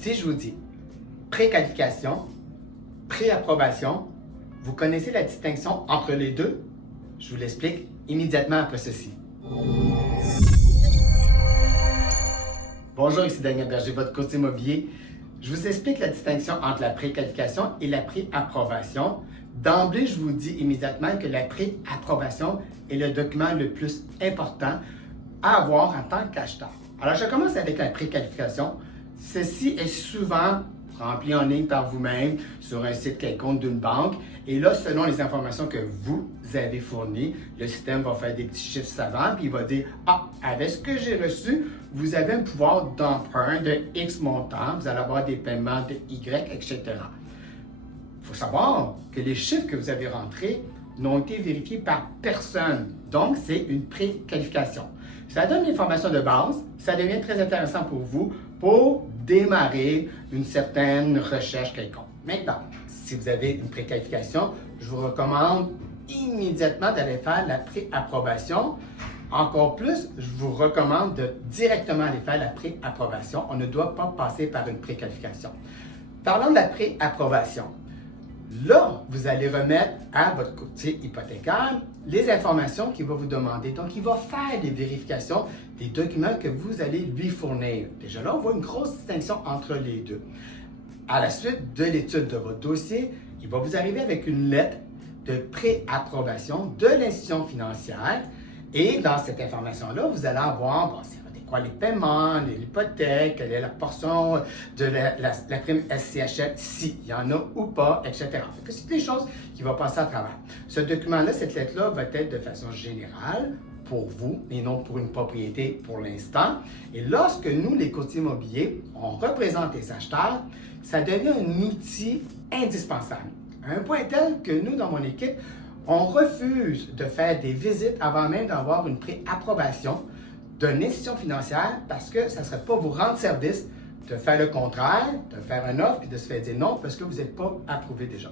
Si je vous dis préqualification, préapprobation, vous connaissez la distinction entre les deux? Je vous l'explique immédiatement après ceci. Bonjour, ici Daniel Berger, votre courtier immobilier. Je vous explique la distinction entre la préqualification et la préapprobation. D'emblée, je vous dis immédiatement que la préapprobation est le document le plus important à avoir en tant qu'acheteur. Alors, je commence avec la préqualification. Ceci est souvent rempli en ligne par vous-même sur un site quelconque d'une banque. Et là, selon les informations que vous avez fournies, le système va faire des petits chiffres savants puis il va dire « Ah, avec ce que j'ai reçu, vous avez un pouvoir d'emprunt de X montant, vous allez avoir des paiements de Y, etc. » Il faut savoir que les chiffres que vous avez rentrés n'ont été vérifiés par personne. Donc, c'est une préqualification. Ça donne l'information de base, ça devient très intéressant pour vous pour démarrer une certaine recherche quelconque. Maintenant, si vous avez une préqualification, je vous recommande immédiatement d'aller faire la préapprobation. Encore plus, je vous recommande de directement aller faire la préapprobation. On ne doit pas passer par une préqualification. Parlons de la préapprobation. Là, vous allez remettre à votre courtier hypothécaire les informations qu'il va vous demander. Donc, il va faire des vérifications des documents que vous allez lui fournir. Déjà là, on voit une grosse distinction entre les deux. À la suite de l'étude de votre dossier, il va vous arriver avec une lettre de préapprobation de l'institution financière. Et dans cette information-là, vous allez avoir, les paiements, l'hypothèque, quelle est la portion de la prime SCHL, s'il y en a ou pas, etc. C'est des choses qui vont passer à travers. Ce document-là, cette lettre-là va être de façon générale pour vous et non pour une propriété pour l'instant. Et lorsque nous, les courtiers immobiliers, on représente les acheteurs, ça devient un outil indispensable. À un point tel que nous, dans mon équipe, on refuse de faire des visites avant même d'avoir une préapprobation d'une institution financière parce que ça ne serait pas vous rendre service de faire le contraire, de faire une offre et de se faire dire non parce que vous n'êtes pas approuvé déjà.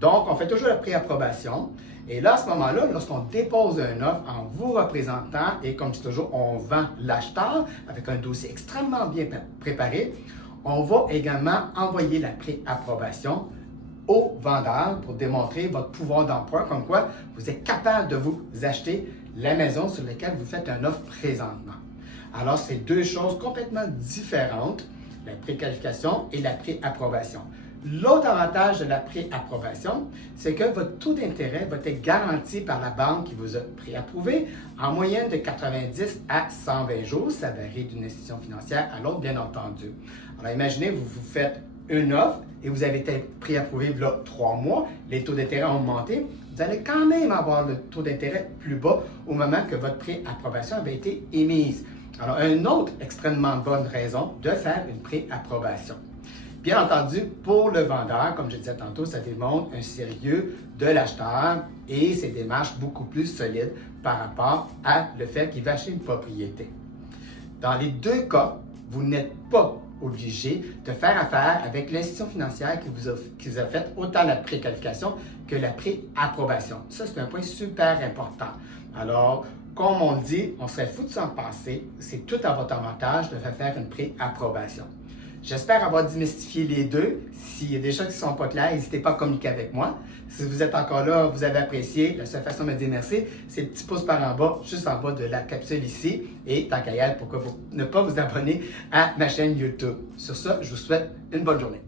Donc, on fait toujours la préapprobation. Et là, à ce moment-là, lorsqu'on dépose une offre en vous représentant, et comme je dis toujours, on vend l'acheteur avec un dossier extrêmement bien préparé, on va également envoyer la préapprobation au vendeur pour démontrer votre pouvoir d'emprunt, comme quoi vous êtes capable de vous acheter la maison sur laquelle vous faites une offre présentement. Alors, c'est deux choses complètement différentes, la préqualification et la préapprobation. L'autre avantage de la préapprobation, c'est que votre taux d'intérêt va être garanti par la banque qui vous a préapprouvé en moyenne de 90 à 120 jours. Ça varie d'une institution financière à l'autre, bien entendu. Alors, imaginez, vous faites une offre et vous avez été préapprouvé il y a 3 mois, les taux d'intérêt ont augmenté, vous allez quand même avoir le taux d'intérêt plus bas au moment que votre préapprobation avait été émise. Alors, une autre extrêmement bonne raison de faire une préapprobation. Bien entendu, pour le vendeur, comme je disais tantôt, ça démontre un sérieux de l'acheteur et ses démarches beaucoup plus solides par rapport à le fait qu'il va acheter une propriété. Dans les deux cas, vous n'êtes pas obligé de faire affaire avec l'institution financière qui vous a fait autant la préqualification que la préapprobation. Ça, c'est un point super important. Alors, comme on le dit, on serait fou de s'en passer. C'est tout à votre avantage de faire une préapprobation. J'espère avoir démystifié les deux. S'il y a des choses qui ne sont pas claires, n'hésitez pas à communiquer avec moi. Si vous êtes encore là, vous avez apprécié, la seule façon de me dire merci, c'est le petit pouce par en bas, juste en bas de la capsule ici. Et tant qu'à y aller, pourquoi ne pas vous abonner à ma chaîne YouTube. Sur ça, je vous souhaite une bonne journée.